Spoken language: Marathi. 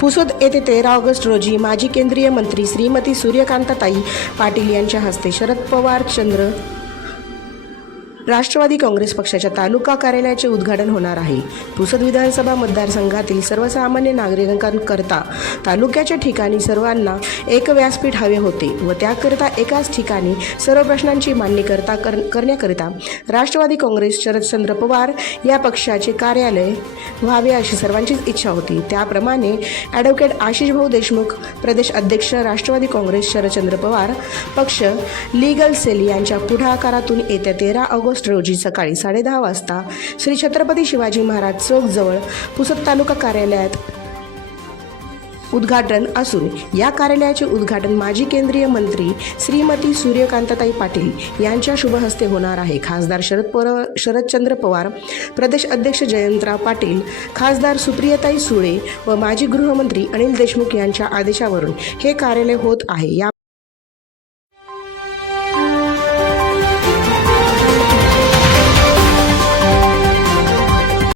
पुसद येथे तेरा ऑगस्ट रोजी माजी केंद्रीय मंत्री श्रीमती सूर्यकांताताई पाटील यांच्या हस्ते शरद पवार चंद्र राष्ट्रवादी काँग्रेस पक्षाच्या तालुका कार्यालयाचे उद्घाटन होणार आहे. पुसद विधानसभा मतदारसंघातील सर्वसामान्य नागरिकांकरता तालुक्याच्या ठिकाणी सर्वांना एक व्यासपीठ हवे होते व त्याकरिता एकाच ठिकाणी सर्व प्रश्नांची मांडणी करता कर करण्याकरिता राष्ट्रवादी काँग्रेस शरदचंद्र पवार या पक्षाचे कार्यालय व्हावे अशी सर्वांचीच इच्छा होती. त्याप्रमाणे ॲडव्होकेट आशिष भाऊ देशमुख प्रदेश अध्यक्ष राष्ट्रवादी काँग्रेस शरदचंद्र पवार पक्ष लीगल सेल यांच्या पुढाकारातून येत्या तेरा ऑगस्ट रोजी सकाळी साडेदहा वाजता श्री छत्रपती शिवाजी महाराज चौकजवळ पुसद तालुका कार्यालयात उद्घाटन असून या कार्यालयाचे उद्घाटन माजी केंद्रीय मंत्री श्रीमती सूर्यकांताताई पाटील यांच्या शुभहस्ते होणार आहे. खासदार शरद पवार शरदचंद्र पवार प्रदेश अध्यक्ष जयंतराव पाटील खासदार सुप्रियताई सुळे व माजी गृहमंत्री अनिल देशमुख यांच्या आदेशावरून हे कार्यालय होत आहे. या